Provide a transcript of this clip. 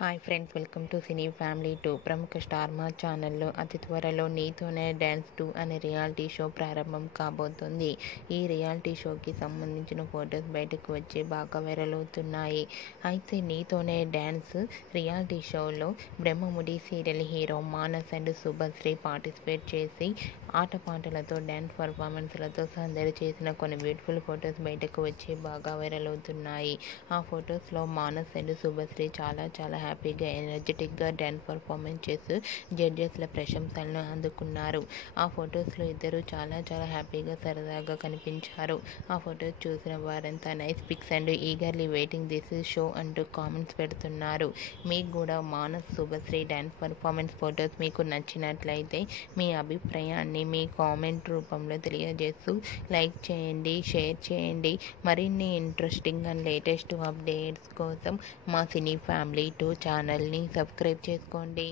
Hi friends, welcome to cine family 2. ప్రముఖ star మా ఛానల్లో అతి త్వరలో నీతోనే డ్యాన్స్ 2 అనే రియాలిటీ షో ప్రారంభం కాబోతుంది. ఈ రియాలిటీ షోకి సంబంధించిన ఫొటోస్ బయటకు వచ్చి బాగా వైరల్ అవుతున్నాయి. అయితే నీతోనే డ్యాన్స్ రియాలిటీ షోలో Brahmamudi serial hero Manas and Subhashree participate చేసి ఆటపాటలతో డ్యాన్స్ పర్ఫార్మెన్స్లతో సందడి చేసిన కొన్ని బ్యూటిఫుల్ ఫొటోస్ బయటకు వచ్చి బాగా వైరల్ అవుతున్నాయి. ఆ ఫొటోస్లో మానస్ అండ్ శుభశ్రీ చాలా హ్యాపీగా ఎనర్జెటిక్గా డ్యాన్స్ పర్ఫార్మెన్స్ చేస్తూ జడ్జెస్ల ప్రశంసలను అందుకున్నారు. ఆ ఫొటోస్లో ఇద్దరు చాలా హ్యాపీగా సరదాగా కనిపించారు. ఆ ఫొటోస్ చూసిన వారంతా nice pics and eagerly waiting this show అంటూ కామెంట్స్ పెడుతున్నారు. మీకు కూడా Manas Subhashree dance performance photos మీకు నచ్చినట్లయితే మీ అభిప్రాయాన్ని మీ కామెంట్ రూపంలో తెలియజేస్తూ లైక్ చేయండి, షేర్ చేయండి. మరిన్ని ఇంట్రెస్టింగ్ అండ్ లేటెస్ట్ అప్డేట్స్ కోసం మా సినీ ఫ్యామిలీ 2 ఛానల్ని సబ్స్క్రైబ్ చేసుకోండి.